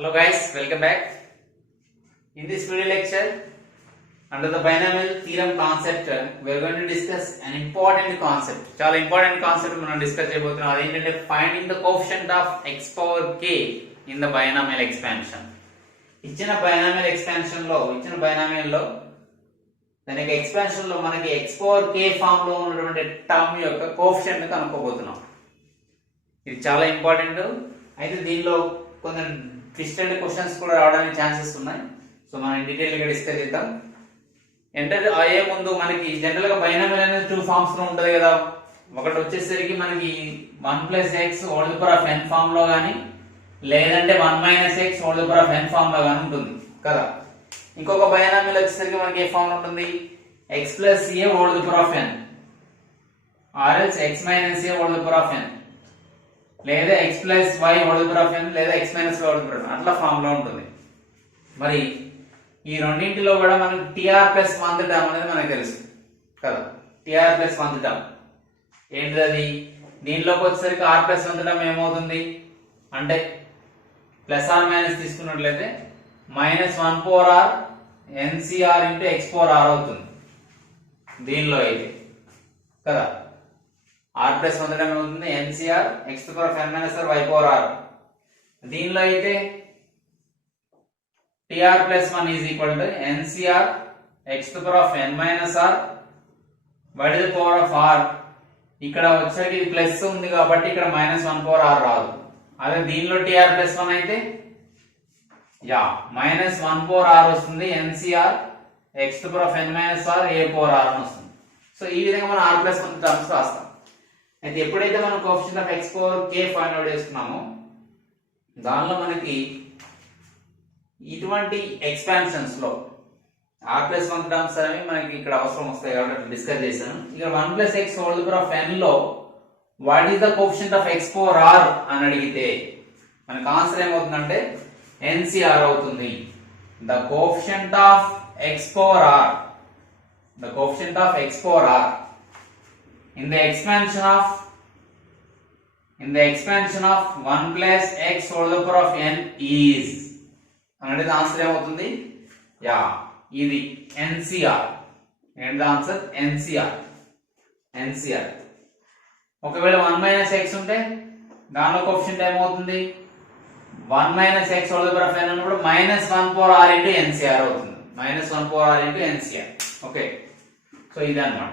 Hello guys, welcome back. In this video lecture, under the binomial theorem concept, we are going to discuss an important concept. చాలా important concept మనం discuss చేయబోతున్నాం. అదేంటంటే finding the coefficient of x power k in the binomial expansion. ఇచ్చిన binomial expansion లో దానికి expansion లో మనకి x power k form లో ఉన్నటువంటి టర్మ్ యొక్క కోఎఫిషియంట్ ని కనుక్కోబోతున్నాం. ఇది చాలా ఇంపార్టెంట్. అయితే దీనిలో కొంచెం ట్విస్టెడ్ క్వశ్చన్స్ కూడా రావడానికి ఛాన్సెస్ ఉన్నాయి. సో మనం డీటెయిల్ గా డిస్కస్ చేద్దాం. ఎంటర్ అయ్యే ముందు మనకి జనరల్ గా బైనామియల్ అనేది టూ ఫార్మ్స్ లో ఉంటది కదా. ఒకటి వచ్చేసరికి మనకి 1 + x whole power of n form లో గానీ లేదంటే 1 - x whole power of n form లో గానీ ఉంటుంది కదా. ఇంకొక బైనామియల్ వచ్చేసరికి మనకి ఏ ఫామ్ లో ఉంటుంది, x + a whole power of n or else x - a whole power of n లేదా x + y whole power of n లేదా x - y హోల్ పవర్ అట్లా ఫామ్ లో ఉంటుంది. మరి ఈ రెండింటిలో కూడా మనకి tr + 1th టర్మ్ అనేది మనకు తెలుసు కదా. tr + 1th టర్మ్ ఏంటిది? అది దీనిలోకి వచ్చేసరికి r + 1th టర్మ్ ఏమవుతుంది అంటే ప్లస్ ఆర్ మైనస్ తీసుకున్నట్లయితే -1/r ncr × x/r అవుతుంది దీనిలో అయితే కదా. r + 1th టర్మ్ అవుతుంది ncr x⁻n - y/r. దీనిలో అయితే tr + 1 = ncr x⁻n - r y/r. ఇక్కడ వచ్చేసరికి ఇది ప్లస్ ఉంది కాబట్టి ఇక్కడ -1/r రాదు. అదే దీనిలో tr + 1 అయితే -1/r వస్తుంది ncr x⁻n - r a/r అని వస్తుంది. సో ఈ విధంగా మనం r + 1 టర్మ్స్ రాస్తాం. అయితే ఎప్పుడైతే మనం coefficient of x power k find out చేస్తున్నామో దానిలో మనకి ఇటువంటి ఎక్స్పాన్షన్స్ లో r + 1 టర్మ్స్ అనేవి మనకి ఇక్కడ అవసరం వస్తాయి కాబట్టి డిస్కస్ చేశాను. ఇక్కడ 1 + x whole power of n లో what is the coefficient of x power r అని అడిగితే మనకి ఆన్సర్ ఏమవుతుందంటే ncr అవుతుంది. The coefficient of x power r, the coefficient of x power r in the expansion of 1 + x whole power of n is అనేది answer ఏమవుతుంది ఇది ncr. ఏంటి answer? ncr. ఒకవేళ 1 - x ఉంటే దానిలో కోఎఫిషియంట్ ఏమవుతుంది 1 - x whole power of n అన్నప్పుడు -1/r × ncr అవుతుంది. -1/r × ncr. ఓకే, సో ఇది అన్నమాట.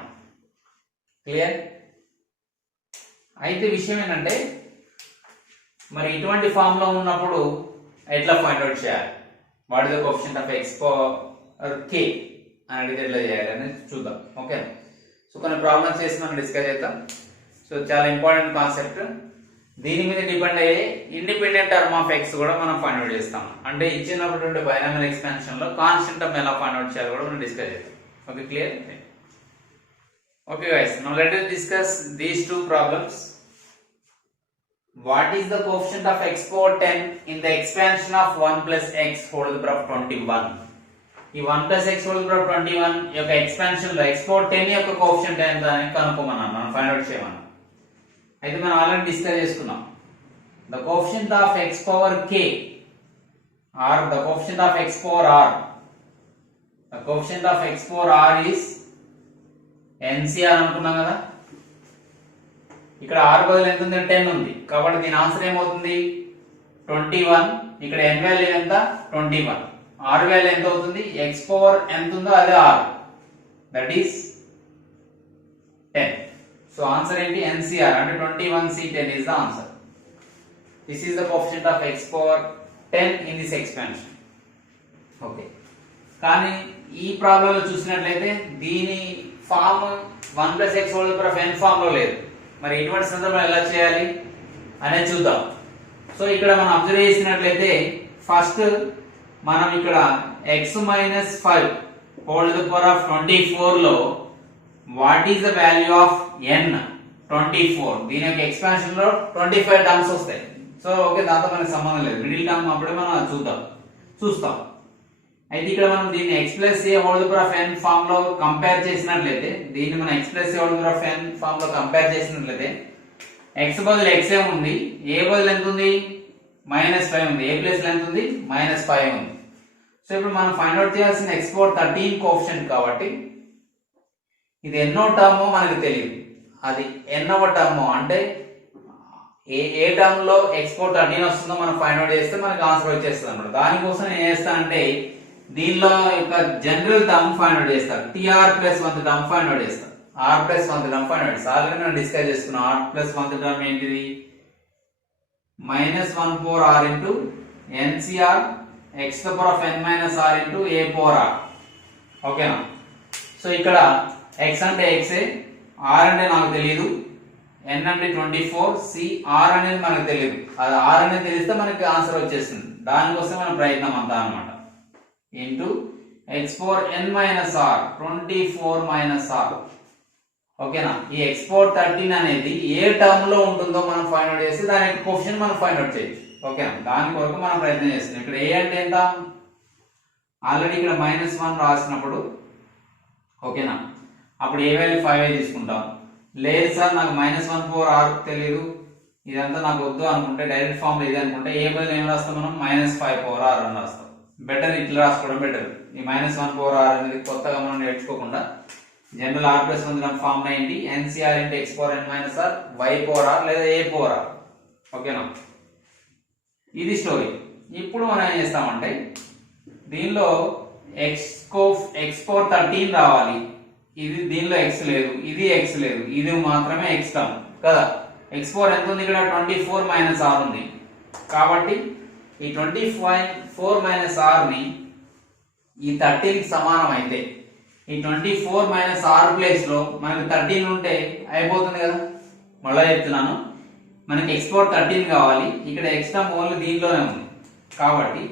క్లియర్? అయితే విషయం ఏంటంటే మరి ఇటువంటి ఫామ్ లో ఉన్నప్పుడు ఎట్లా ఫైండ్ అవుట్ చేయాలి, what is the coefficient of x power k అని అడిగితే ఎట్లా చేయాలి అనేది చూద్దాం. ఓకే, సో కొన్ని ప్రాబ్లమ్స్ చేసి మనం డిస్కస్ చేద్దాం. సో చాలా ఇంపార్టెంట్ కాన్సెప్ట్. దీని మీద డిపెండ్ అయ్యే ఇండిపెండెంట్ టర్మ్ ఆఫ్ x కూడా మనం ఫైండ్ అవుట్ చేస్తాం. అంటే ఇచ్చినటువంటి బైనామియల్ ఎక్స్పాన్షన్ లో కాన్స్టెంట్ టర్మ్ ఎలా ఫైండ్ అవుట్ చేయాలి కూడా మనం డిస్కస్ చేద్దాం. Okay, clear? Okay guys, now let us discuss these two problems. What is the coefficient of x power 10 in the expansion of 1 + x whole power of 21? ఈ 1 + x whole power of 21 యొక్క expansion లో x power 10 యొక్క coefficient ఎంత అని కనుక్కోమన్నాను, మనం find out చేయమన్నాం. అయితే మనం already discuss చేసుకున్నాం. The coefficient of x power k or the coefficient of x power r, the coefficient of x power r is ncr అనుకున్నాం కదా. ఇక్కడ r బదులు ఎంత ఉంది? 10 ఉంది కాబట్టి దీని ఆన్సర్ ఏమవుతుంది 21. ఇక్కడ n వాల్యూ ఎంత? 21. r వాల్యూ ఎంత అవుతుంది? x పవర్ ఎంత ఉందో అదే r, that is 10. So answer ఏంటి? ncr అంటే 21c10 is the answer. This is the coefficient of x power 10 in this expansion. Okay, కానీ ఈ ప్రాబ్లం లో చూసినట్లయితే దీని form 1 + x whole power of n form లో లేదు. మరి ఇటువంటి సందర్భంలో ఎలా చేయాలి అనేది చూద్దాం. సో ఇక్కడ మనం అబ్జర్వ్ చేసినట్లయితే ఫస్ట్ మనం ఇక్కడ x - 5 హోల్ పవర్ ఆఫ్ 24 లో what is the value of n 24. దీని యొక్క ఎక్స్పాన్షన్ లో 25 టర్మ్స్ వస్తాయి. సో ఓకే, దాంతో మనకి సంబంధం లేదు. మిడిల్ టర్మ్ అప్పుడే మనం చూస్తాం. అయితే ఇక్కడ మనం దీన్ని x + a whole power of n form లో కంపేర్ చేసినట్లయితే దీన్ని మనం x + a whole power of n form లో కంపేర్ చేసినట్లయితే x బదులు x ఉంది, a బదులు ఎంత ఉంది -5 ఉంది, ఏ ప్లేస్ లో ఎంత ఉంది -5 ఉంది. సో ఇప్పుడు మనం ఫైండ్ అవుట్ చేయాల్సిన x4 13 కోఎఫిషియంట్ కాబట్టి ఇది ఎన్నో టర్మ్ మనకు తెలియదు, అది ఎన్నవ టర్మ్ అంటే ఏ టర్మ్ లో x4 13 వస్తుందో మనం ఫైండ్ అవుట్ చేస్తే మనకి ఆన్సర్ వచ్చేస్తుంది అన్నమాట. దానికోసం నేను ఏం చేస్తానంటే దీనిలో యొక్క జనరల్ టర్మ్ ఫైండ్ అవుట్ చేస్తాను, tr+1 టర్మ్ ఫైండ్ అవుట్ చేస్తాను, r+1 టర్మ్ ఫైండ్ అవుట్ చేస్తాను. ఆల్రెడీ మనం డిస్కస్ చేసుకున్నాం, r+1 టర్మ్ ఏంటిది -14r into NCR x⁻n - r into a⁻r. ఓకేనా? సో ఇక్కడ x అంటే x, r అంటే నాకు తెలియదు, n అంటే 24, c r అనేది మనకు తెలియదు. అది r అనేది తెలిస్తే మనకి ఆన్సర్ వచ్చేస్తుంది. దానికోసం మన ప్రయత్నం అంతా అన్నమాట. Into x⁻n - r 24 - r. ఓకేనా? ఈ x⁻13 అనేది ఏ టర్మ్ లో ఉంటుందో మనం ఫైండ్ అవుట్ చేసి దాని యొక్క కోఎఫిషియంట్ మనం ఫైండ్ అవుట్ చేయొచ్చు. ఓకేనా? దాని కొరకు మనం ప్రయత్నం చేస్తున్నాం. ఇక్కడ ఏ అంటే ఎంత, ఆల్రెడీ ఇక్కడ -1 రాసినప్పుడు ఓకేనా, అప్పుడు ఏ వాల్యూ 5 తీసుకుంటాం. లేదు సార్ నాకు -14r తెలియదు, ఇదంతా నాకు వద్దు అనుకుంటే డైరెక్ట్ ఫామ్ ఇది అనుకుంటే ఏ బదులు ఏం రాస్తాం మనం -5r అని రాస్తాం. బెటర్ ఇట్లా రాసుకోవడం బెటర్. ఈ -14r అనేది కొత్తగా మనం నేర్చుకోకుండా జనరల్ r+1 ఫామ్ ఏంటి, NCR into x⁻n - r y⁻r లేదా a⁻r. ఓకేనా? ఇది స్టోరీ. ఇప్పుడు మనం ఏం చేస్తామంటే దీనిలో x⁻13 రావాలి, ఇది దీనిలో x లేదు, ఇది x లేదు, ఇది మాత్రమే x టర్మ్ కదా. x4 ఎంత ఉంది ఇక్కడ 24 - r ఉంది కాబట్టి ఈ 24 - r ని ఈ 13 కి సమానం అయితే ఈ 24 - r ప్లేస్ లో మనకి 13 ఉంటే అయిపోతుంది కదా. మళ్ళీ చెప్తున్నాను, మనకి x⁻13 కావాలి, ఇక్కడ x టర్మ్ ఓన్లీ దీంట్లోనే ఉంది కాబట్టి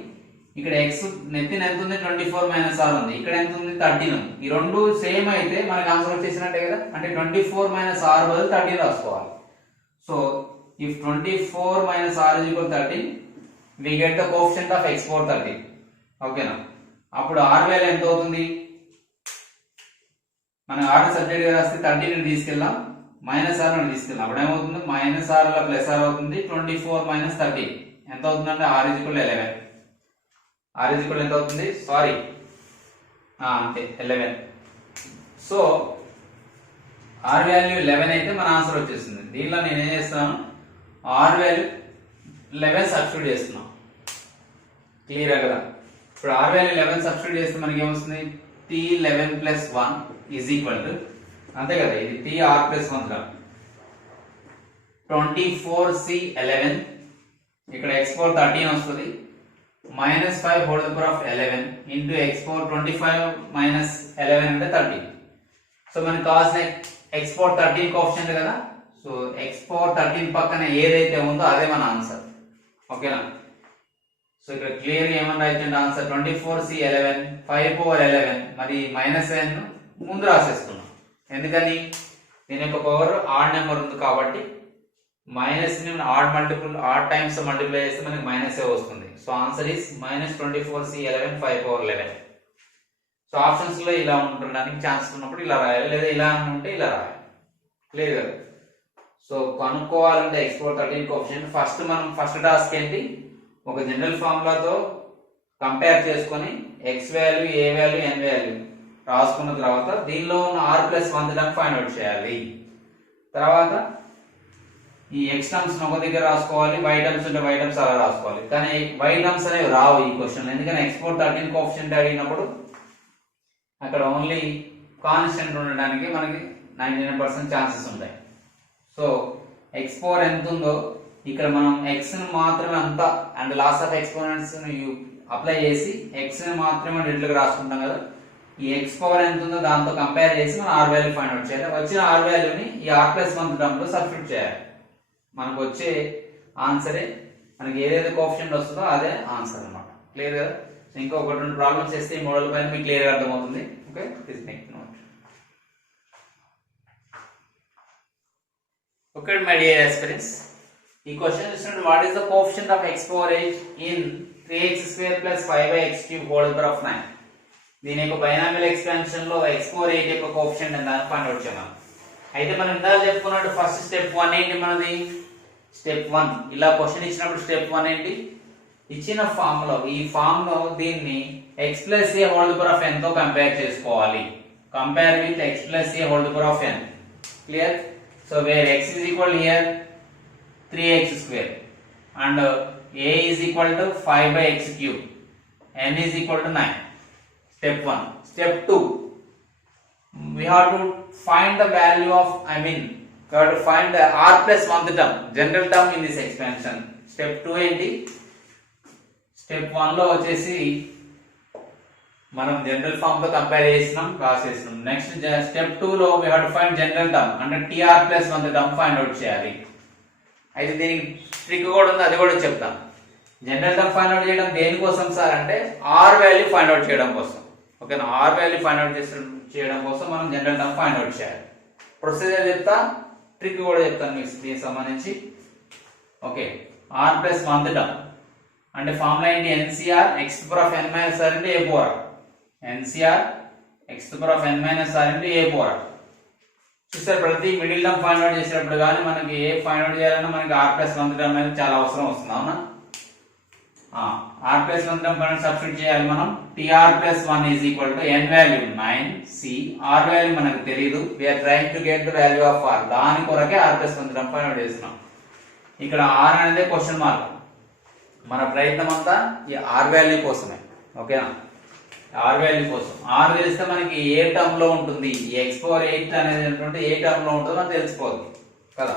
ఇక్కడ x నెత్తిన ఎంత ఉంది 24 - r ఉంది, ఇక్కడ ఎంత ఉంది 13 ఉంది. ఈ రెండు సేమ్ అయితే మనకి ఆన్సర్ వచ్చేసినట్టే కదా. అంటే 24 - r బదులు 13 రాసుకోవాలి. So if 24 - r is equal to 13 we get the coefficient of x⁻13. ఓకేనా? అప్పుడు r వాల్యూ ఎంత అవుతుంది, మనం r సబ్జెక్ట్ గా రాస్తే 13 ని తీసుకెళ్దాం, -r ని తీసుకెళ్దాం, అప్పుడు ఏమవుతుంది -r ల +r అవుతుంది. 24 - 13 ఎంత అవుతుందంటే r is equal to 11. r is equal ఎంత అవుతుంది, సారీ అంతే 11. సో r వాల్యూ 11 అయితే మన ఆన్సర్ వచ్చేస్తుంది. దీనిలో నేను ఏం చేస్తాను, r వాల్యూ 11 సబ్స్టిట్యూట్ చేస్తున్నాం. క్లియర్ కదా? ఇప్పుడు r వాల్యూ 11 సబ్స్టిట్యూట్ చేస్తే మనకి ఏమొస్తుంది, t11 + 1 is equal to అంతే కదా, ఇది tr+1 గా 24c11 ఇక్కడ x⁻13 వస్తుంది, -5 whole power of 11 into x⁻25 - 11 అంటే 13. సో మనకి కావాల్సిన x⁻13 కోఎఫిషియంట్ కదా. సో x⁻13 పక్కన ఏదైతే ఉందో అదే మన ఆన్సర్. ఓకేనా? సో ఇక్కడ క్లియర్ గా ఏమన్నా రాయొచ్చంటే ఆన్సర్ 24c11 5/11 మరి -n ముందు రాసేస్తున్నాం. ఎందుకని, దీని యొక్క పవర్ ఆడ్ నెంబర్ ఉంది కాబట్టి మైనస్ ని ఆడ్ టైమ్స్ మల్టిప్లై చేస్తే మనకి మైనస్ వస్తుంది. So answer is -24c11 5/11. So options లో ఇలా ఉండడానికి ఛాన్సెస్ ఉన్నప్పుడు ఇలా రాయాలి, లేదా ఇలా ఉంటే ఇలా రాయాలి. క్లియర్ కదా? సో కనుక్కోవాలంటే x⁻13 కోఎఫిషియంట్ ఫస్ట్ టాస్క్ ఏంటి, ఒక జనరల్ ఫార్ములాతో కంపేర్ చేసుకొని x value, a value, n value రాసుకున్న తర్వాత దీనిలో ఉన్న r+1 టర్మ్ ఫైండ్ అవుట్ చేయాలి. తర్వాత ఈ x టర్మ్స్ ఒక దగ్గర రాసుకోవాలి, y టర్మ్స్ ఉంటే y టర్మ్స్ అలా రాసుకోవాలి. కానీ y టర్మ్స్ అనేవి రావు ఈ క్వశ్చన్, ఎందుకంటే x⁻13 కోఎఫిషియంట్ అడిగినప్పుడు అక్కడ ఓన్లీ కాన్స్టెంట్ ఉండడానికి మనకి 99% ఛాన్సెస్ ఉంటాయి. సో x⁻ ఎంత ఉందో ఇక్కడ మనం x ని మాత్రమే అంతా and laws of exponents apply చేసి x ని మాత్రమే డెట్లుగా రాసుకుంటాం కదా. ఈ x⁻ ఎంత ఉందో దాంతో కంపేర్ చేసి మనం r వాల్యూ ఫైండ్ అవుట్ చేయాలి. వచ్చిన r వాల్యూని ఈ r+1 టర్మ్ లో సబ్స్టిట్యూట్ చేయాలి. మనకు వచ్చే ఆన్సరే, మనకి ఏదైతే కోఎఫిషియంట్ వస్తుందో అదే ఆన్సర్ అన్నమాట. క్లియర్ కదా? సో ఇంకా ఒకటి రెండు ప్రాబ్లమ్స్ చేస్తే ఈ మోడల్ పైన మీకు క్లియర్ గా అర్థమవుతుంది. Okay, please make note. Okay my dear aspirants, ఈ క్వశ్చన్ చూసినట్టు what is the coefficient of x⁻8 in 3x² + 5x³ whole power of 9. దీని యొక్క బైనామియల్ ఎక్స్పాన్షన్ లో x⁻8 యొక్క కోఎఫిషియంట్ ఎంత ఫైండ్ అవుట్ చేయాలి. అయితే మనం ఇందాక చెప్పుకున్నట్టు ఫస్ట్ స్టెప్ 1 ఏంటి మనది, స్టెప్ 1 ఇలా క్వశ్చన్ ఇచ్చినప్పుడు స్టెప్ 1 ఏంటి, ఇచ్చిన ఫామ్ లో ఈ ఫామ్ లో దీన్ని x plus A whole power of n తో కంపేర్ చేసుకోవాలి. Compare with x plus A whole power of n. Clear? So where x is equal here 3x square and a is equal to 5 by x cube, n is equal to 9. Step 1. Step 2, we have to find the value of, we have to find the r plus 1th term, general term in this expansion. Step 2 ఏంటి, step 1 లో వచ్చేసి మనం general form తో compare చేసినాం, రాసేసినాం. Next step 2 లో we have to find general term అంటే tr plus 1th term find out చేయాలి. అయితే దీనికి ట్రిక్ కూడా ఉంది, అది కూడా చెప్తాను. జనరల్ టర్మ్ ఫైండ్ అవుట్ చేయడం దేనికోసం సార్ అంటే ఆర్ వాల్యూ ఫైండ్ అవుట్ చేయడం కోసం. ఓకేనా, ఆర్ వాల్యూ ఫైండ్ అవుట్ చేయడం కోసం మనం జనరల్ టర్మ్ ఫైండ్ అవుట్ చేయాలి. ప్రొసీజర్ చెప్తా, ట్రిక్ కూడా చెప్తాను మీకు దీనికి సంబంధించి. Okay, R plus 1th term అంటే ఫార్ములా ఏంటి, NCR X power of N minus are into A power R. NCR X power of N minus are into A power R. చూసారు, ప్రతి మిడిల్ టర్మ్ ఫైండ్ అవుట్ చేసినప్పుడు కానీ మనకి ఏ find out చేయాలన్నా మనకి are plus 1th term అనేది చాలా అవసరం వస్తుంది. అవునా, R plus 1th term current substitute చేయాలి మనం. TR plus 1 is equal to N value 9 C, R value మనకు తెలియదు, we're trying to get the value of R. దాని కొరకే R plus 1th term find out చేస్తున్నాం. ఇక్కడ ఆర్ అనేది question mark. మన ప్రయత్నం అంతా ఈ ఆర్ వాల్యూ కోసమే. ఓకేనా, ఆర్ వాల్యూ కోసం. ఆర్ తెలిస్తే మనకి ఏ టర్మ్ లో ఉంటుంది, ఎక్స్ పవర్ 8 అనేది ఏ టర్మ్ లో ఉంటుందో మనకు తెలిసిపోతుంది కదా.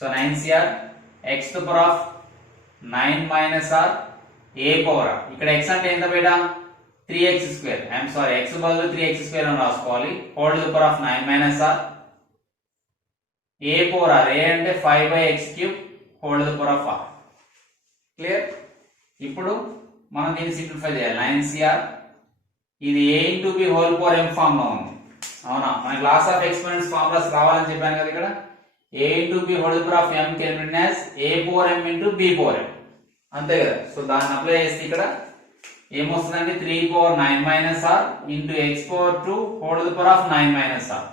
So 9cr x to power of 9 minus r a power r. ఇక్కడ ఎక్స్ అంటే ఎంత బేటా, 3x square. I'm sorry, x బదులు 3x స్క్వేర్ అని రాసుకోవాలి. Whole to power of 9 minus r a power r. A అంటే 5 by x cube whole to power of ఆర్. Clear? ఇప్పుడు మనం దీన్ని సింప్లిఫై చేయాలి. 9cr ఇది a into B whole power m form లో ఉంది. అవునా, మనకి లాస్ ఆఫ్ ఎక్స్పోనెంట్స్ ఫార్ములాస్ రావాలని చెప్పాను కదా. ఇక్కడ a into B whole power of m can written as a power m into b power m, అంతే కదా. సో దాన్ని అప్లై చేస్తే ఇక్కడ ఏమొస్తుందంటే 3 power 9 minus are into x power 2 whole power of 9 minus r.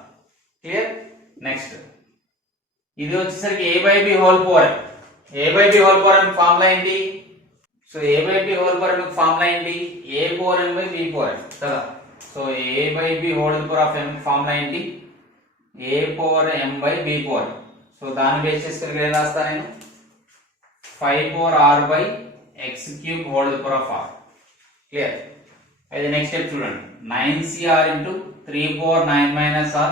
Clear? Next ఇది వచ్చేసరికి a by b whole power m. a by b whole power m formula ఏంటి, so a by b whole power m formula ఏంటి, a power m by b power m కదా. So a by b whole power of m formula ఏంటి, a power m by b power m. So దాన్ని base చేసుకొని ఏం రాస్తా నేను, 5 power r by x cube whole power of r. Clear? అయితే next step చూడండి, 9cr into 3 power 9 minus r.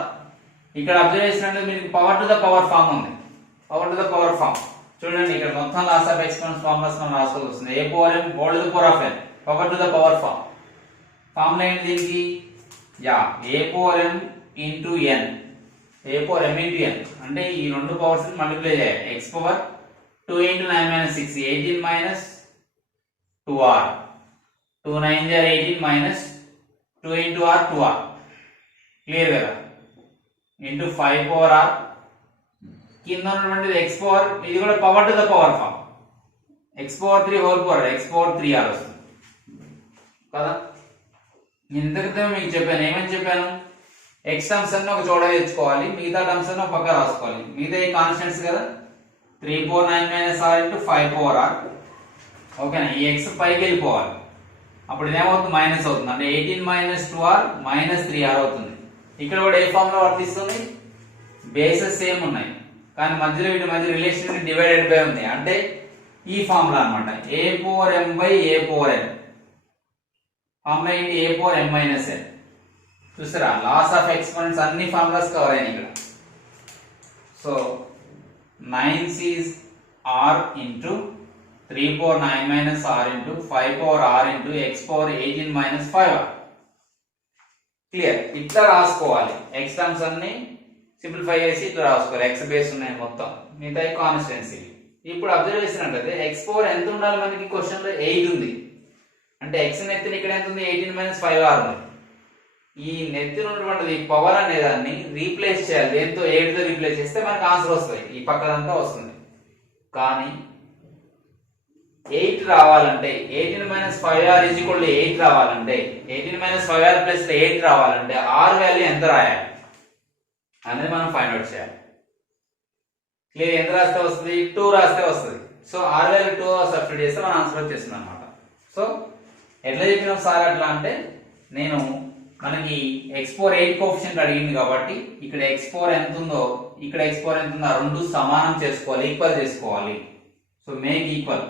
ఇక్కడ observe చేసినట్టు మీకు power to the power form ఉంది. Power to the power form చూడండి, ఇక్కడ మొత్తం లాస్ ఆఫ్ ఎక్స్పోనెంట్స్ ఫార్ములాస్ మనం రాసుకోవాల్సి వస్తుంది. A power m whole to the power of n, power to the power form. Formula ఏంటి దీనికి, yeah a power m into n. A power m into n అంటే ఈ రెండు పవర్స్ ని multiply చేయాలి. x power 2 into 9 minus 6, 18 minus 2r. 2 9 18 minus 2 into r 2r. Clear కదా, into 5 power r. కింద ఉన్నటువంటిది x పవర్, ఇది కూడా power to the power form. x power 3 whole power x power 3r వస్తుంది కదా. నేను ఇంతకుముందు మీకు చెప్పాను, ఏమని చెప్పాను, x టర్మ్స్ అన్ని ఒక చోట తెచ్చుకోవాలి, మిగతా టర్మ్స్ అన్ని ఒక పక్క రాసుకోవాలి. మిగతా ఈ కాన్స్టెంట్స్ కదా, 3 power 9 minus r into 5 power r. ఓకేనా, ఈ x పైకి వెళ్ళిపోవాలి. అప్పుడు ఇదేమవుతుంది, మైనస్ అవుతుంది. అంటే 18 మైనస్ 2r మైనస్ 3r అవుతుంది. ఇక్కడ కూడా ఏ ఫామ్ లో వర్తిస్తుంది, బేసెస్ సేమ్ ఉన్నాయి కానీ మధ్యలో వీటి మధ్య రిలేషన్ డివైడెడ్ బై ఉంది. అంటే ఈ ఫార్ములా అన్నమాట, a power m by a power n. Formula ఏంటి, a power m minus n. చూసారా, లాస్ ఆఫ్ ఎక్స్పోనెంట్స్ అన్ని ఫార్ములాస్ కవర్ అయినాయి ఇక్కడ. So 9c is r into 3 power 9 minus r into 5 power r into x power 18 minus 5r. Clear? ఇట్లా రాసుకోవాలి. X terms అన్ని simplify చేసి ఇట్లా రాసుకోవాలి. ఎక్స్ బేస్ ఉన్నాయి మొత్తం, మిగతా కాన్స్టెన్సీ. ఇప్పుడు అబ్జర్వ్ చేసినట్లయితే ఎక్స్ పవర్ ఎంత ఉండాలి మనకి, క్వశ్చన్ లో 8 ఉంది. అంటే ఎక్స్ నెత్తిన ఇక్కడ ఎంత ఉంది, 18 మైనస్ 5r ఉంది. ఈ నెత్తిన ఉన్నటువంటిది పవర్ అనే దాన్ని రీప్లేస్ చేయాలి. దేంతో, 8 తో రీప్లేస్ చేస్తే మనకి ఆన్సర్ వస్తుంది, ఈ పక్కదంతా వస్తుంది. కానీ 8 రావాలంటే 18 minus 5r is equal to 8 రావాలంటే 18 మైనస్ 5r ప్లస్ 8 రావాలంటే r వాల్యూ ఎంత రాయాలి అనేది మనం ఫైండ్ అవుట్ చేయాలి. క్లియర్ ఎంత రాస్తే వస్తుంది 2 రాస్తే వస్తుంది. సో r వాల్యూ 2 సబ్స్టిట్యూట్ చేస్తే మన ఆన్సర్ వచ్చేస్తుంది అనమాట. సో ఎట్లా చెప్పినాం సార్ అట్లా అంటే నేను మనకి x4 8 కోఎఫిషియంట్ అడిగింది కాబట్టి ఇక్కడ x4 ఎంత ఉందో ఇక్కడ x4 ఎంత ఉందో ఆ రెండు సమానం చేసుకోవాలి, ఈక్వల్ చేసుకోవాలి. So make equal.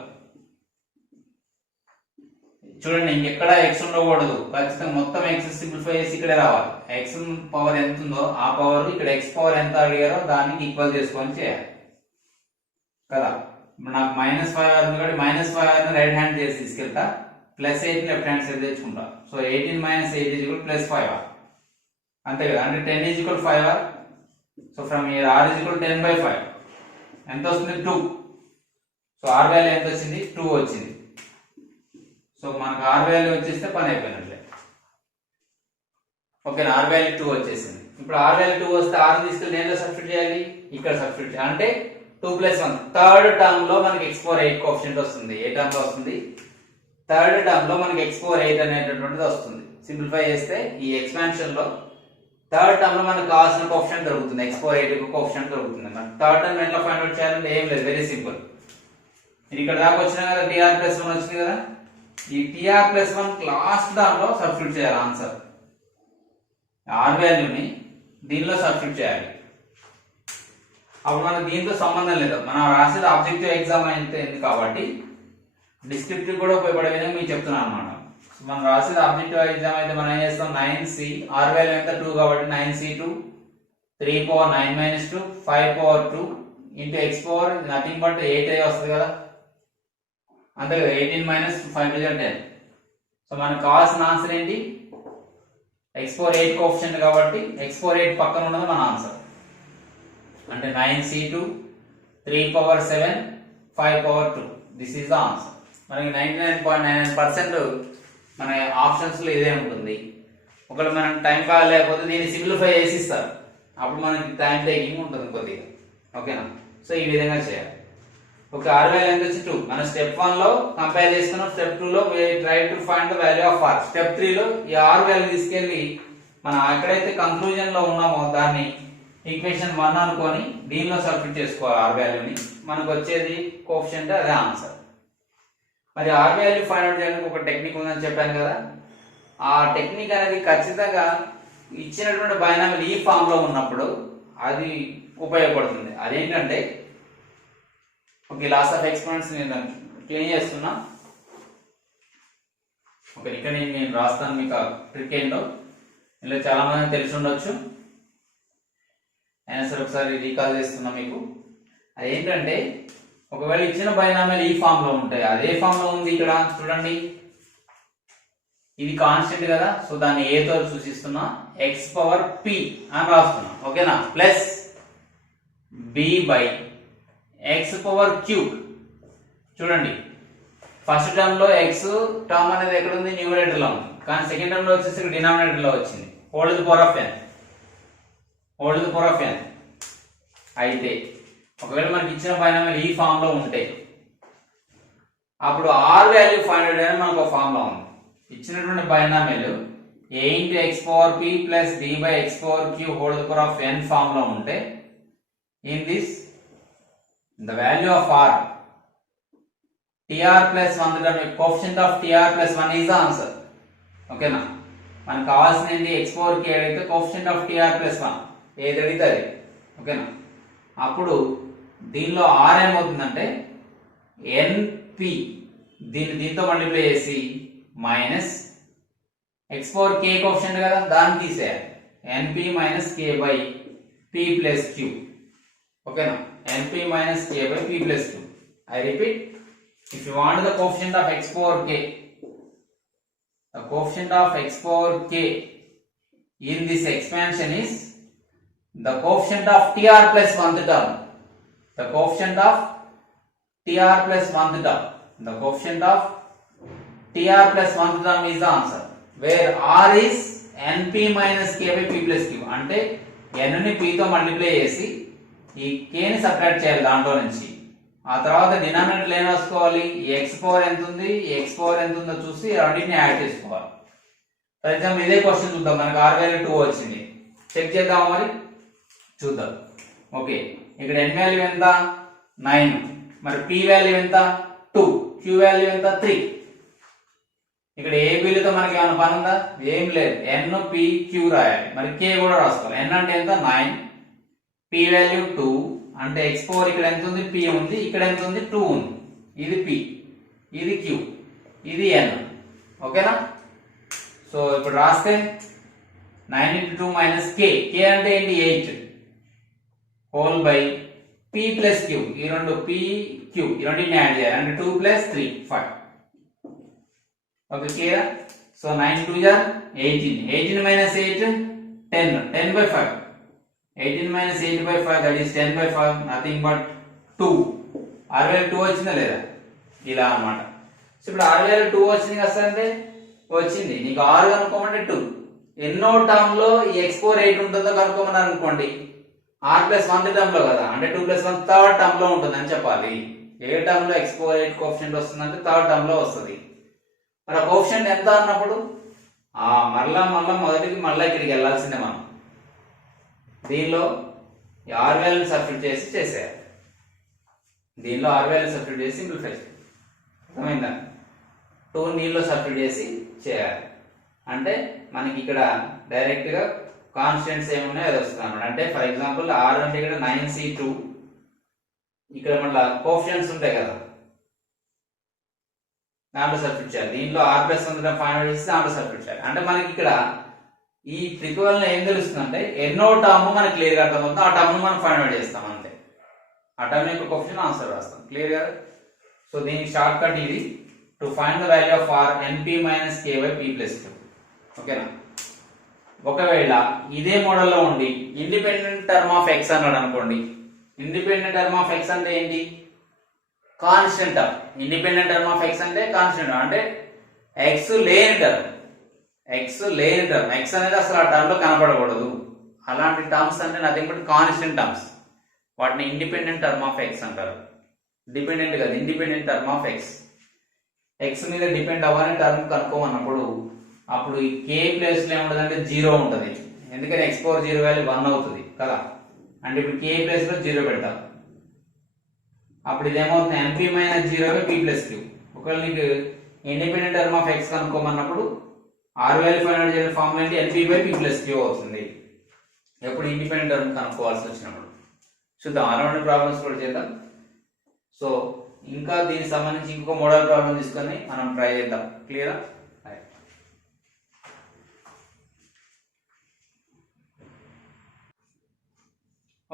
చూడండి ఇంకెక్కడ x ఉండకూడదు, ఖచ్చితంగా మొత్తం x సింప్లిఫై చేసి ఇక్కడే రావాలి. x పవర్ ఎంత ఉందో ఆ పవర్ ఇక్కడ x పవర్ ఎంత అడిగారో దానికి ఈక్వల్ చేసుకొని చేయాలి కదా. ఇప్పుడు నాకు -5r ఉంది కాబట్టి -5r ని రైట్ హ్యాండ్ చేసి తీసుకెళ్తా, +8 లెఫ్ట్ హ్యాండ్ సైడ్ తెచ్చుకుంటా. సో 18 - 8 = +5r అంతే కదా. అంటే 10 = 5r. So from here r = 10/5 ఎంత వస్తుంది 2. సో r వాల్యూ ఎంత వచ్చింది 2 వచ్చింది. సో మనకు r వాల్యూ వచ్చేస్తే పని అయిపోయినట్లే. ఓకేనా, r వాల్యూ 2 వచ్చేసింది. ఇప్పుడు r వాల్యూ 2 వస్తే r తీసుకెళ్ళి దేంట్లో సబ్స్టిట్యూట్ చేయాలి, ఇక్కడ సబ్స్టిట్యూట్ చేయాలి. అంటే 2 + 1 థర్డ్ టర్మ్ లో మనకి x4 8 కోఎఫిషియంట్ వస్తుంది. ఏ టర్మ్ లో వస్తుంది, థర్డ్ టర్మ్ లో మనకి x4 8 అనేటటువంటిది వస్తుంది. సింప్లిఫై చేస్తే ఈ ఎక్స్పాన్షన్ లో థర్డ్ టర్మ్ లో మనకు కావాల్సిన కోఎఫిషియంట్ దొరుకుతుంది, x4 8 కోఎఫిషియంట్ దొరుకుతుంది. మనకి థర్డ్ టర్మ్ ఎట్లా ఫైండ్ అవుట్ చేయాలంటే ఏం లేదు, వెరీ సింపుల్. మీరు ఇక్కడ దాకా వచ్చినా కదా tr + 1 వచ్చింది కదా, ఈ tr + 1 లాస్ట్ దాంట్లో సబ్స్టిట్యూట్ చేయాలి ఆన్సర్. r వాల్యూని దీనిలో సబ్స్టిట్యూట్ చేయాలి. అప్పుడు మనకు దీంతో సంబంధం లేదు, మనం రాసేది ఆబ్జెక్టివ్ ఎగ్జామ్ అయితే కాబట్టి డిస్క్రిప్టివ్ కూడా ఉపయోగపడే విధంగా మీకు చెప్తున్నాను అనమాట. మనం రాసేది ఆబ్జెక్టివ్ ఎగ్జామ్ అయితే మనం ఏం చేస్తాం, 9c r వాల్యూ ఎంత 2 కాబట్టి 9c2 3/9 - 2 5/2 into x power nothing but 8 వస్తుంది కదా, అంతే కదా. 18 - 5 = 10. సో మనకు కావాల్సిన ఆన్సర్ ఏంటి, x4 8 కోఎఫిషియంట్ కాబట్టి x4 8 పక్కన ఉన్నది మన ఆన్సర్. అంటే 9c2 3/7 5/2 this is the answer. మనకి 99.99% మన ఆప్షన్స్ లో ఇదే ఉంటుంది. ఒకవేళ మనం టైం కాలేకపోతే దీన్ని సింప్లిఫై చేసి ఇస్తారు, అప్పుడు మనకి టైం టేకింగ్ ఉంటుంది కొద్దిగా. ఓకేనా, సో ఈ విధంగా చేయాలి. ఓకే, r వాల్యూ ఎంత వచ్చి 2. మనం స్టెప్ 1 లో కంపేర్ చేసుకున్నాం, స్టెప్ 2 లో we try to find the value of r. Step 3 లో ఈ r వాల్యూ తీసుకెళ్లి మనం ఎక్కడైతే కంక్లూజన్ లో ఉన్నామో దాన్ని ఈక్వేషన్ 1 అనుకొని దీనిలో సబ్స్టిట్యూట్ చేసుకోవాలి r వాల్యూని. మనకు వచ్చేది కోఎఫిషియంట్, అదే ఆన్సర్. మరి r వాల్యూ ఫైండ్ అవుట్ చేయడానికి ఒక టెక్నిక్ ఉందని చెప్పాను కదా, ఆ టెక్నిక్ అనేది ఖచ్చితంగా ఇచ్చినటువంటి బైనామిల్ ఈ ఫామ్ లో ఉన్నప్పుడు అది ఉపయోగపడుతుంది. అదేంటంటే ఓకే, లాస్ ఆఫ్ ఎక్స్పెరిమెంట్స్ నేను క్లీన్ చేస్తున్నా. ఓకే, ఇక్కడ నేను రాస్తాను మీకు ట్రిక్ ఏంటో. ఇందులో చాలా మంది తెలిసి ఉండొచ్చు, అయినా సరే ఒకసారి రీకాల్ చేస్తున్నా మీకు. అదేంటంటే ఒకవేళ ఇచ్చిన బైనామిల్ ఈ ఫామ్ లో ఉంటాయి, అదే ఫామ్ లో ఉంది ఇక్కడ చూడండి, ఇది కాన్స్టెంట్ కదా. సో దాన్ని ఏ తో సూచిస్తున్నా, x⁻p అని రాస్తున్నా. ఓకేనా, ప్లస్ b/x⁻3. చూడండి ఫస్ట్ టర్మ్ లో x టర్మ్ అనేది ఎక్కడ ఉంది, న్యూమరేటర్ లో ఉంది, కానీ సెకండ్ టర్మ్ లో వచ్చేసి డినామినేటర్ లో వచ్చింది, whole to power of n. అయితే ఒకవేళ మనకి ఇచ్చిన బైనామిల్ ఈ ఫామ్ లో ఉంటే అప్పుడు r వాల్యూ ఫైండ్ అవుట్ చేయడానికి మనకు ఒక ఫార్ములా ఉంది. ఇచ్చినటువంటి binomial a × x⁻p + b/x⁻3 whole to power of n form లో ఉంటే in this the value of r tr + 1 the coefficient of tr + 1 is the answer. ఓకేనా, మనకు కావాల్సింది ఏంటి, x⁻k అడిగితే కోఎఫిషియంట్ ఆఫ్ tr + 1 ఏది అడిగితే అది. ఓకేనా, అప్పుడు దీనిలో r ఏమవుతుందంటే np, దీంతో మల్టిప్లై చేసి మైనస్ x⁻k కోఎఫిషియంట్ కదా దాన్ని తీసేయాలి, np - k/p + q. ఓకేనా, np - k/p + q. I repeat, if you want the coefficient of x⁻k, the coefficient of x⁻k in this expansion is the coefficient of tr + 1th term. The coefficient of tr + 1th term. The coefficient of tr + 1th term is the answer. Where r is np - k/p + q. అంటే n ని p తో multiply చేసి ఈ k ని subtract చేయాలి దాంట్లో నుంచి. ఆ తర్వాత డినామినేటర్ ఏం రాసుకోవాలి, x పవర్ ఎంత ఉంది, x పవర్ ఎంత ఉందో చూసి రెండింటిని యాడ్ చేసుకోవాలి. ఫర్ ఎగ్జాంపుల్ ఇదే క్వశ్చన్ చూద్దాం, మనకు r వాల్యూ 2 వచ్చింది, చెక్ చేద్దాం మరి చూద్దాం. ఓకే, ఇక్కడ n వాల్యూ ఎంత 9, మరి p వాల్యూ ఎంత 2, q వాల్యూ ఎంత 3. ఇక్కడ ఏ బిల్లుతో మనకి ఏమైనా పని ఉందా? ఏం లేదు. n p q రాయాలి, మరి k కూడా రాసుకోవాలి. n అంటే ఎంత 9, p వాల్యూ 2 అంటే x4 ఇక్కడ ఎంత ఉంది p ఉంది, ఇక్కడ ఎంత ఉంది 2 ఉంది. ఇది p, ఇది q, ఇది n. ఓకేనా? సో ఇప్పుడు రాస్తే 9 into 2 minus k, k అంటే ఏంటి 8 whole by p plus q, ఈ రెండు p q ఈ రెండింటిని యాడ్ చేయాలి అంటే 2 plus 3 5. Okay clear? So 9 2 are 18, 18 minus 8 10, 10 by 5, 18 minus 8 by 5 that is 10 by 5, nothing but 2. r value 2 వచ్చిందా లేదా? ఇలా అన్నమాట. సో ఇప్పుడు r వాల్యూ 2 వచ్చింది కదా అంటే వచ్చింది, నీకు r కనుక్కోమంటే 2. ఎన్నో టర్మ్ లో ఈ x4 8 ఉంటుందో కనుక్కోమన్నారు అనుకోండి, r ప్లస్ 1 టర్మ్ లో కదా, అంటే 2 plus 1 థర్డ్ టర్మ్ లో ఉంటుందని చెప్పాలి. ఏ టర్మ్ లో x4 8 కోఎఫిషియంట్ వస్తుందంటే థర్డ్ టర్మ్ లో వస్తుంది. మరి ఆ కోఎఫిషియంట్ ఎంత అన్నప్పుడు మళ్ళా మొదటికి మళ్ళీ ఇక్కడికి వెళ్ళాల్సిందే మనం. దీనిలో r వాల్యూని సబ్స్టిట్యూట్ చేసి చేసేయాలి. దీనిలో r వాల్యూ సబ్స్టిట్యూట్ చేసి సింప్లిఫై చేయాలి. అర్థమైందా? 2 నీళ్ళలో సబ్స్టిట్యూట్ చేసి చేయాలి అంటే మనకి ఇక్కడ డైరెక్ట్ గా కాన్స్టెంట్స్ ఏమున్నాయో అది వస్తుంది అన్నమాట. అంటే ఫర్ ఎగ్జాంపుల్ r అంటే ఇక్కడ 9c2, ఇక్కడ మళ్ళీ కోఎఫిషియంట్స్ ఉంటాయి కదా, దాంట్లో సబ్స్టిట్యూట్ చేయాలి. దీంట్లో r ప్లస్ 1 ఫైండ్ అవుట్ చేసి దాంట్లో సబ్స్టిట్యూట్ చేయాలి. అంటే మనకి ఇక్కడ ఈ ట్రిక్ వల్ల ఏం తెలుస్తుందంటే ఎన్నో టర్మ్ మనకి క్లియర్ గా అర్థమవుతుంది, ఆ టర్మ్ మనం ఫైండ్ అవుట్ చేస్తాం అంతే. ఆ టర్మ్ యొక్క కోఎఫిషియంట్ ఆన్సర్ రాస్తాం. క్లియర్ గా? సో దీనికి షార్ట్ కట్ ఇది, to find the value of r np minus k by p plus 2. ఓకేనా? ఒకవేళ ఇదే మోడల్లో ఉండి ఇండిపెండెంట్ టర్మ్ ఆఫ్ x అన్నాడు అనుకోండి, ఇండిపెండెంట్ టర్మ్ ఆఫ్ x అంటే ఏంటి? Constant term. Independent term of x అంటే కాన్స్టెంట్, అంటే x లేని టర్మ్, x లేని టర్మ్, x అనేది అసలు ఆ టర్మ్ లో కనపడకూడదు. అలాంటి టర్మ్స్ అంటే నథింగ్ బట్ కాన్స్టెంట్ టర్మ్స్, వాటిని ఇండిపెండెంట్ టర్మ్ ఆఫ్ x అంటారు. డిపెండెంట్ కాదు, independent term of x. x మీద డిపెండ్ అవ్వని టర్మ్ కనుక్కోమన్నప్పుడు అప్పుడు ఈ k ప్లేస్ లో ఏముంటది అంటే 0 ఉంటది. ఎందుకంటే x పవర్ 0 వాల్యూ 1 అవుతుంది కదా, అంటే ఇప్పుడు k ప్లేస్ లో 0 పెడతాం. అప్పుడు ఇదేమవుతుంది np minus 0 by p plus q. ఒకవేళ నీకు independent term of x కనుక్కోమన్నప్పుడు r value find out చేయాల్సిన ఫార్ములా ఏంటి? np by p plus q అవుతుంది ఎప్పుడు ఇండిపెండెంట్ టర్మ్ కనుక్కోవాల్సి వచ్చినప్పుడు. చూద్దాం, అరౌండ్ ప్రాబ్లమ్స్ కూడా చేద్దాం. సో ఇంకా దీనికి సంబంధించి ఇంకొక మోడల్ ప్రాబ్లం తీసుకొని మనం ట్రై చేద్దాం. క్లియరా?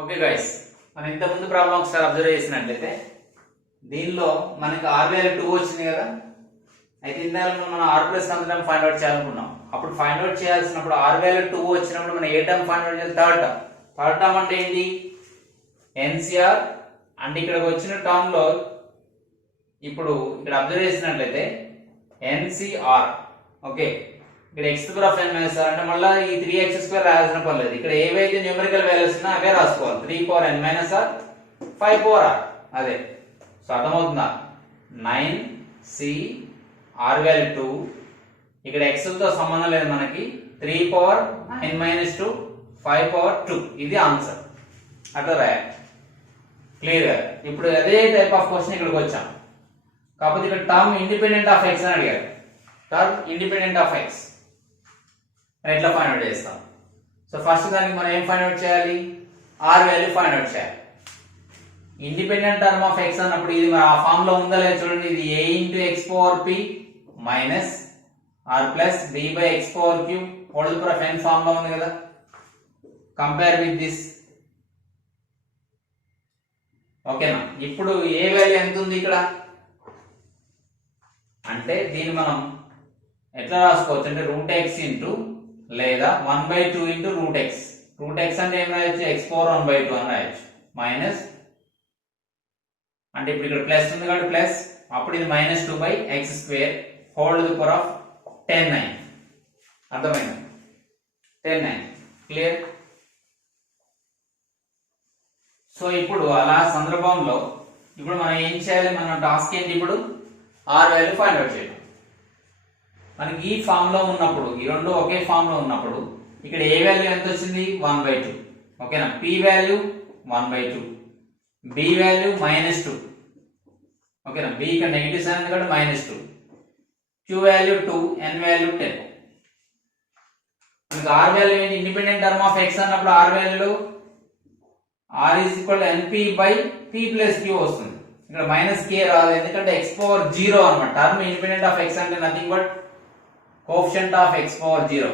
ఓకే గైస్, మనం ఇంత ముందు ప్రాబ్లం ఒకసారి అబ్జర్వ్ చేసినట్లయితే దీనిలో మనకి r వాల్యూ 2 వచ్చింది కదా. అయితే ఇందాక మనం r plus 1 term find out చేయాలనుకున్నాం. అప్పుడు ఫైండ్ అవుట్ చేయాల్సినప్పుడు r వాల్యూ 2 వచ్చినప్పుడు మనం ఏ టర్మ్ ఫైండ్ అవుట్ చేయాలి? Third term. థర్డ్ టర్మ్ అంటే ఏంటి? NCR. అంటే ఇక్కడికి వచ్చిన టర్మ్ లో ఇప్పుడు ఇక్కడ అబ్జర్వ్ చేసినట్లయితే NCR. ఓకే, ఇక్కడ x power of n minus r అంటే మళ్ళీ ఈ 3x² రాయాల్సిన పని లేదు. ఇక్కడ ఏవైతే న్యూమరికల్ వాల్యూస్ ఉన్నాయో అవే రాసుకోవాలి. 3 power n minus r, 5 power r, అదే. సో అర్థమవుతుందా? 9c r వాల్యూ 2, ఇక్కడ x తో సంబంధం లేదు మనకి, 3 పవర్ 9 మైనస్ 2, 5 పవర్ 2, ఇది ఆన్సర్. అట్లా రాయాలి. క్లియర్? ఇప్పుడు అదే టైప్ ఆఫ్ క్వశ్చన్ ఇక్కడికి వచ్చాం, కాకపోతే ఇక్కడ టర్మ్ ఇండిపెండెంట్ ఆఫ్ x అని అడిగారు. టర్మ్ ఇండిపెండెంట్ ఆఫ్ x ఎట్లా ఫైండ్ అవుట్ చేస్తాం? సో ఫస్ట్ దానికి మనం ఏం ఫైండ్ అవుట్ చేయాలి? r వాల్యూ ఫైండ్ అవుట్ చేయాలి. ఇండిపెండెంట్ టర్మ్ ఆఫ్ x అన్నప్పుడు ఇది మరి ఆ ఫామ్ లో ఉందా లేదా చూడండి. ఇది a into x power p minus r plus b by x power q whole power of n form లో ఉంది కదా. Compare with this. ఓకేనా? ఇప్పుడు ఏ వాల్యూ ఎంత ఉంది ఇక్కడ అంటే దీన్ని మనం ఎట్లా రాసుకోవచ్చు అంటే రూట్ x ఇంటూ లేదా 1/2 into root x. Root x అంటే ఏం రాయొచ్చు? x పవర్ 1/2 అని రాయొచ్చు. మైనస్ అంటే ఇప్పుడు ఇక్కడ ప్లస్ ఉంది కాబట్టి ప్లస్, అప్పుడు ఇది -2/x² whole to the power of 10/9. అర్థమైంది? 10/9. క్లియర్? సో ఇప్పుడు అలా సందర్భంలో ఇప్పుడు మనం ఏం చేయాలి? మన టాస్క్ ఏంటి? ఇప్పుడు r వాల్యూ ఫైండ్ అవుట్ చేయడం. మనకి ఈ ఫామ్ లో ఉన్నప్పుడు, ఈ రెండు ఒకే ఫామ్ లో ఉన్నప్పుడు ఇక్కడ ఏ వాల్యూ ఎంత వచ్చింది? 1/2. ఓకేనా? p వాల్యూ 1/2, b వాల్యూ -2, ఓకేనా. b ఇక్కడ నెగిటివ్ సైన్ ఉంది కాబట్టి -2, q వాల్యూ 2, n వాల్యూ 10. మనకి r వాల్యూ ఏంటి, ఇండిపెండెంట్ టర్మ్ ఆఫ్ x అన్నప్పుడు r value r np/p + q వస్తుంది. ఇక్కడ -k రాదు ఎందుకంటే x⁴ అన్నమాట. టర్మ్ ఇండిపెండెంట్ ఆఫ్ x అంటే nothing but coefficient of x⁴.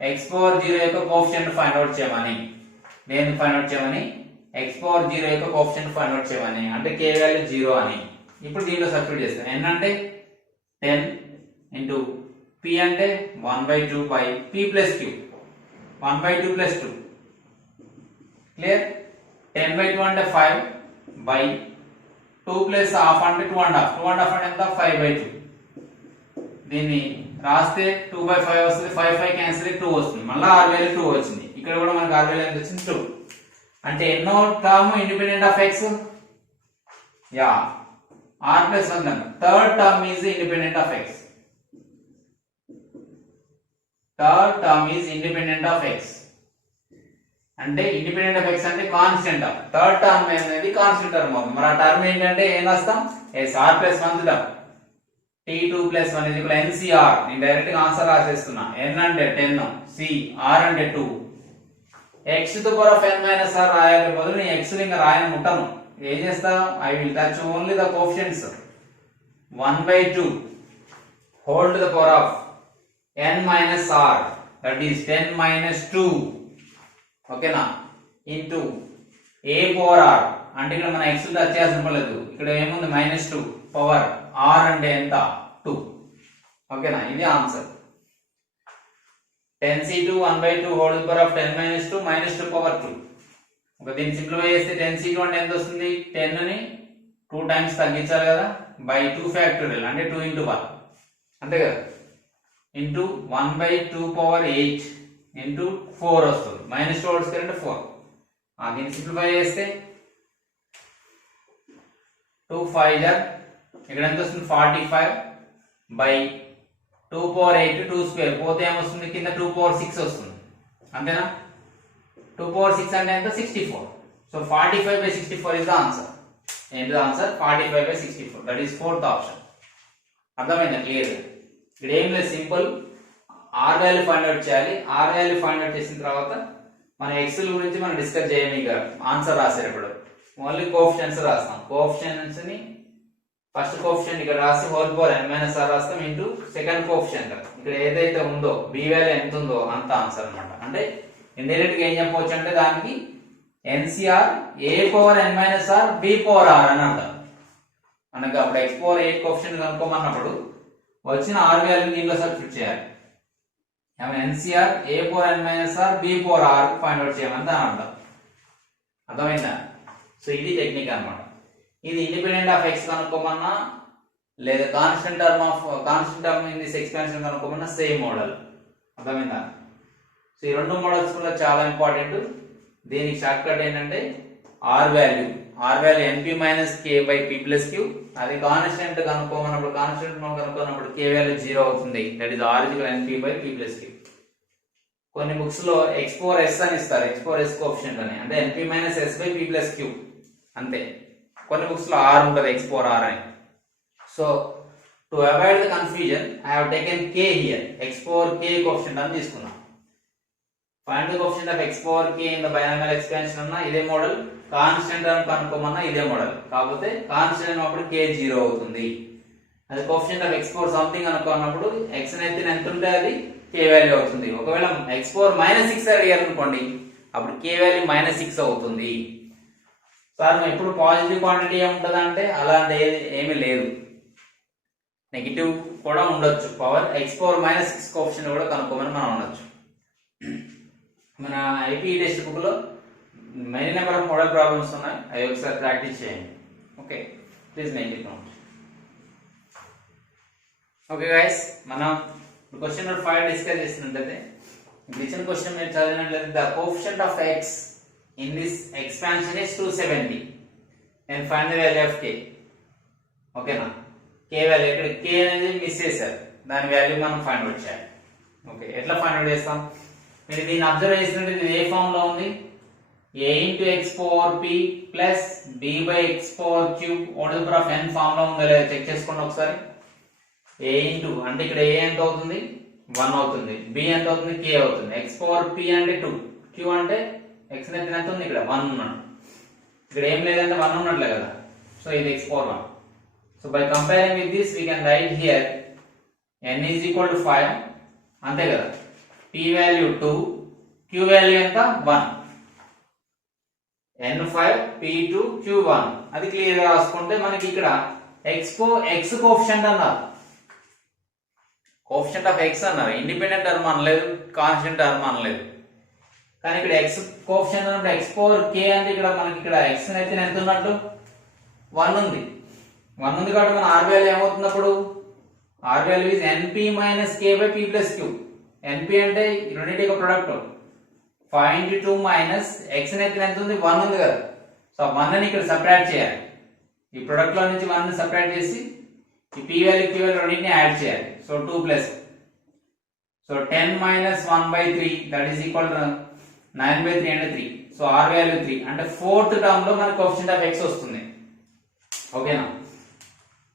x⁴ యొక్క కోఎఫిషియంట్ ఫైండ్ అవుట్ చేయమని, నేను ఫైండ్ అవుట్ చేయమని, x⁴ యొక్క కోఎఫిషియంట్ ఫైండ్ అవుట్ చేయమని, అంటే k వాల్యూ 0 అని. ఇప్పుడు దీనిలో సబ్స్టిట్యూట్ చేస్తాను. n అంటే 10 ఇంటూ p అంటే 1/2/p + q, 1/2 + 2 క్లియర్. 10/2 అంటే 5 బై 2 + ½ అంటే 2.5, 2.5 అంటే ఎంత 5/2. దీన్ని రాస్తే 2/5 వస్తుంది, 5 క్యాన్సిల్ 2 వస్తుంది, మళ్ళీ r వాల్యూ 2 వచ్చింది. ఇక్కడ కూడా మనకి r వాల్యూ ఎంత వచ్చింది 2. అంటే ఎన్నో term independent of x, yeah r + 1. Third term is independent of x. Third term is independent of x అంటే ఇండిపెండెంట్ ఆఫ్ x అంటే కాన్స్టెంట్ టర్మ్. థర్డ్ టర్మ్ అనేది కాన్స్టెంట్ టర్మ్ అవుతుంది. మరి ఆ టర్మ్ ఏంటంటే ఏం రాస్తాం, r + 1 టర్మ్ t2 + 1 NCR. నేను డైరెక్ట్ గా ఆన్సర్ రాసేస్తున్నా. n అంటే 10, c r అంటే 2. x⁴ n - r రాయాలి బదులు నేను x ఇంకా రాయను ముట్టను. ఏం చేస్తా, I will touch only the coefficients. 1/2 whole to the power of n - r, that is 10 - 2, ఓకేనా, ఇంటూ a⁴r. అంటే ఇక్కడ మన x టచ్ చేయాల్సిన పర్లేదు. ఇక్కడ ఏముంది -2 పవర్ r అంటే ఎంత 2, ఓకేనా. ఇది answer. 10c2 1/2 whole to the power of 10 - 2 -2 power 2. ఒక దీన్ని సింప్లిఫై చేస్తే 10c2 అంటే ఎంత వస్తుంది, 10 ని 2 టైమ్స్ తగ్గించాలి కదా, బై 2 ఫ్యాక్టోరియల్ అంటే 2 × 1 అంతే కదా, ఇంటూ 1/2 పవర్ 8 ఇంటూ 4 వస్తుంది. -2 అంటే 4. దీన్ని సింప్లిఫై చేస్తే 2 5 ఇక్కడ ఎంత వస్తుంది 45 బై 2 పవర్ 8 2 స్క్వేర్ పోతే ఏమొస్తుంది, కింద 2 పవర్ 6 వస్తుంది, అంతేనా. 2 పవర్ 6 అంటే ఎంత 64. So 45/64 is the answer. ఏంటి answer, 45/64. That is fourth option. అర్థమైందా, క్లియర్. ఇక్కడ ఏం లేదు, simple r value find out చేయాలి. r వాల్యూ ఫైండ్ అవుట్ చేసిన తర్వాత మన x గురించి మనం డిస్కస్ చేయము. ఇక ఆన్సర్ రాసేటప్పుడు ఓన్లీ కోఎఫిషియంట్స్ రాస్తాం. కోఎఫిషియంట్స్ ని ఫస్ట్ కోఎఫిషియంట్ ఇక్కడ రాసి హోల్ పవర్ n - r రాస్తాం ఇంటూ సెకండ్ కోఎఫిషియంట్. ఇక్కడ ఏదైతే ఉందో b వాల్యూ ఎంత ఉందో అంత ఆన్సర్ అన్నమాట. అంటే ఇండైరెక్ట్ గా ఏం చెప్పవచ్చు అంటే దానికి NCR a⁴n - r b⁴r అని అంటాం. మనకి అప్పుడు x⁴8 కోఎఫిషియంట్ కనుక్కోమన్నప్పుడు వచ్చిన r వాల్యూ దీనిలో సబ్స్టిట్యూట్ చేయాలి. NCR a⁴n - r b⁴r find out చేయమని దాని అంటాం. అర్థమైందా. సో ఇది టెక్నిక్ అన్నమాట. ఇది ఇండిపెండెంట్ ఆఫ్ x కనుక్కోమన్నా లేదా constant term in this expansion కనుక్కోమన్నా సేమ్ మోడల్. అర్థమైందా. సో ఈ రెండు మోడల్స్ కూడా చాలా ఇంపార్టెంట్. దీనికి షార్ట్ కట్ ఏంటంటే r వాల్యూ np - k/p + q. అది కాన్స్టెంట్ కనుక్కోమన్నప్పుడు k వాల్యూ 0 అవుతుంది. That is r np/p + q. కొన్ని బుక్స్ లో x⁴s అని ఇస్తారు, x⁴s కోఎఫిషియంట్ అని, అంటే np - s/p + q అంతే. కొన్ని బుక్స్ లో r ఉంటుంది x⁴r అని. So to avoid the confusion I have taken k here. x⁴k coefficient అని తీసుకున్నాం. Find the coefficient of x⁴k in the binomial expansion అన్న ఇదే మోడల్, కాన్స్టెంట్ అని కనుక్కోమన్నా ఇదే మోడల్. కాకపోతే కాన్స్టెంట్ అయినప్పుడు k 0 అవుతుంది. అది కోఎఫిషియంట్ ఆఫ్ x⁴ సంథింగ్ అనుకున్నప్పుడు x అనేది ఎంత ఉంటే అది k వాల్యూ అవుతుంది. ఒకవేళ x⁴ -6 అడిగారు అనుకోండి, అప్పుడు k వాల్యూ -6 అవుతుంది. సార్ ఎప్పుడు పాజిటివ్ క్వాంటిటీ ఏముంటుంది అంటే అలాంటి ఏమీ లేదు, నెగిటివ్ కూడా ఉండొచ్చు. పవర్ x⁴ -6 కోఎఫిషియంట్ కూడా కనుక్కోమని మనం అనొచ్చు. మన ఐపీ టెక్స్ట్ బుక్ లో many number of model problems ఉన్నాయి, అవి ఒకసారి ప్రాక్టీస్ చేయండి. Okay, please make it note. Okay guys, మనం క్వశ్చన్ నెంబర్ 5 డిస్కస్ చేసినట్లయితే ఇచ్చిన క్వశ్చన్ మీరు చదివినట్లయితే the coefficient of x in this expansion is 270 and find the value of k. ఓకేనా, k వాల్యూ ఇక్కడ k అనేది మిస్ చేశారు, దాని వాల్యూ మనం ఫైండ్ అవుట్ చేయాలి. ఓకే, ఎట్లా ఫైండ్ అవుట్ చేస్తాం, మీరు దీన్ని అబ్జర్వ్ చేసినట్లయితే ఇది ఏ ఫామ్ లో ఉంది, a into x power p plus b by x power cube whole to the power of n form లో ఉందో లేదో చెక్ చేసుకోండి ఒకసారి. a into అంటే ఇక్కడ a ఎంత అవుతుంది 1 అవుతుంది, b ఎంత అవుతుంది k అవుతుంది, x పవర్ p అంటే 2, q అంటే x నెత్తిన ఎంత ఉంది ఇక్కడ 1 ఉన్నాడు, ఇక్కడ ఏం లేదంటే 1 ఉన్నట్లే కదా, సో ఇది x power 1. So by comparing with this we can write here n is equal to 5 అంతే కదా, p వాల్యూ 2, q వాల్యూ ఎంత 1, n5 p2 q1 అది క్లియర్ గా రాసుకుంటే మనకి ఇక్కడ x కోఎఫిషియంట్ అన్నారు, కోఎఫిషియంట్ ఆఫ్ x అన్నారు, ఇండిపెండెంట్ టర్మ్ అనలేదు, కాన్స్టెంట్ టర్మ్ అనలేదు. కానీ ఇక్కడ x కోఎఫిషియంట్ అన్నప్పుడు x పవర్ k అంటే ఇక్కడ మనకి ఇక్కడ x అయితే ఎంత ఉన్నట్టు 1 ఉంది, 1 ఉంది కాబట్టి మన r వాల్యూ ఏమవుతుంది అప్పుడు, r value is np minus k by p plus q. np అంటే రెండింటి యొక్క ప్రొడక్ట్, 5 into 2 మైనస్ x అయితే ఎంత ఉంది 1 ఉంది కదా, సో 1 ని ఇక్కడ సబ్ట్రాక్ట్ చేయాలి, ఈ ప్రొడక్ట్ లో నుంచి 1 ని సబ్ట్రాక్ట్ చేసి ఈ p వాల్యూ q వాల్యూ రెండింటిని యాడ్ చేయాలి, so 2 plus, so 10 minus 1 by 3 that is equal to 9 by 3 అంటే 3, సో r వాల్యూ 3 అంటే ఫోర్త్ టర్మ్ లో మనకి కోఎఫిషియంట్ ఆఫ్ x వస్తుంది. ఓకేనా,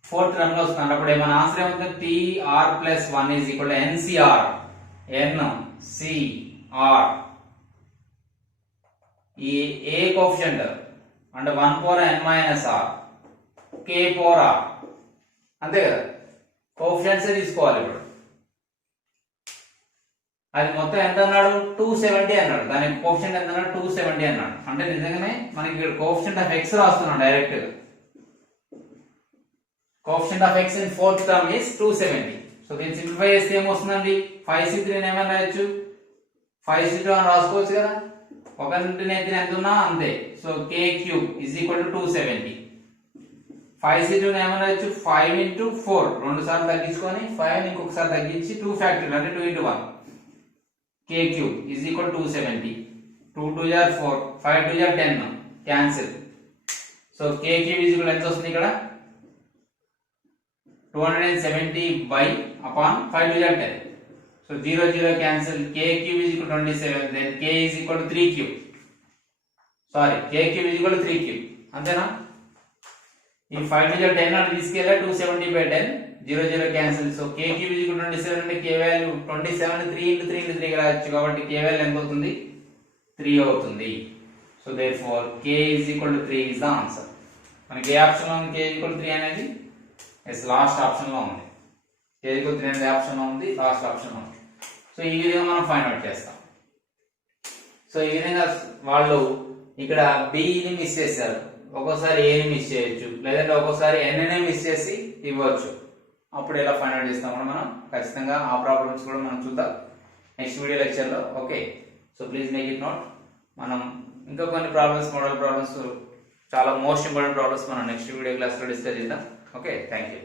ఫోర్త్ టర్మ్ లో వస్తుంది అప్పుడు మన ఆన్సర్ ఏమవుతుంది, tr plus 1 is equal to ncr, ncr ఈ a కోఎఫిషియంట్ అంటే 1 power n minus r, k power r అంతే కదా, కోఎఫిషియంట్స్ తీసుకోవాలి ఇప్పుడు. అది మొత్తం ఎంత అన్నాడు 270 అన్నాడు, దాని కోఎఫిషియంట్ ఎంత అన్నాడు 270 అన్నాడు, అంటే నిజంగానే మనకి ఇక్కడ కోఎఫిషియంట్ ఆఫ్ x రాస్తున్నాం డైరెక్ట్ గా, coefficient of x in fourth term is 270. So దీన్ని సింప్లిఫై చేస్తే ఏమొస్తుందండి, 5c3 ఏమని రాయొచ్చు, 5c2 అని రాసుకోవచ్చు కదా, ఒకటి ఎంత ఉన్నా అంతే, so k cube is equal to 270. 5c2 ఏమని రాయొచ్చు 5 into 4, రెండు సార్లు తగ్గించుకొని 5 ఇంకొకసారి తగ్గించి 2 ఫ్యాక్టరీ అంటే 2 into 1, k cube is equal 270, 2 2 are 4, 5 2 are 10 cancel, so k cube is equal ఎంత వస్తుంది ఇక్కడ 270 by upon 5 2 are 10, so 0 0 cancel, k cube is equal to 27, then k is equal to 3 cube, sorry k cube is equal to 3 cube అంతేనా. ఈ 5 2 are 10 అని తీసుకెళ్ళా 270 by 10, 0 0 cancel, so k cube is equal to 27 అంటే k value 27 3 into 3 into 3 గా రాయొచ్చు, కాబట్టి k value ఎంత అవుతుంది 3 అవుతుంది. So therefore k is equal to 3 is the answer. మనకి ఏ ఆప్షన్ లో ఉంది k is equal to 3 అనేది, ఎస్ లాస్ట్ ఆప్షన్ లో ఉంది, k is equal to 3 అనేది ఆప్షన్ లో ఉంది, లాస్ట్ ఆప్షన్ లో ఉంది. సో ఈ విధంగా మనం ఫైండ్ అవుట్ చేస్తాం. సో ఈ విధంగా వాళ్ళు ఇక్కడ b ని మిస్ చేశారు, ఒక్కోసారి a ని మిస్ చేయొచ్చు, లేదంటే ఒక్కోసారి n ని మిస్ చేసి ఇవ్వచ్చు, అప్పుడు ఎలా ఫైండ్ అవుట్ చేస్తాం కూడా మనం ఖచ్చితంగా ఆ ప్రాబ్లమ్స్ కూడా మనం చూద్దాం నెక్స్ట్ వీడియో లెక్చర్ లో. Okay, so please make it note. మనం ఇంకా కొన్ని ప్రాబ్లమ్స్, మోడల్ ప్రాబ్లమ్స్, చాలా మోస్ట్ ఇంపార్టెంట్ ప్రాబ్లమ్స్ మనం నెక్స్ట్ వీడియో క్లాస్ లో డిస్కస్ చేద్దాం. Okay, thank you.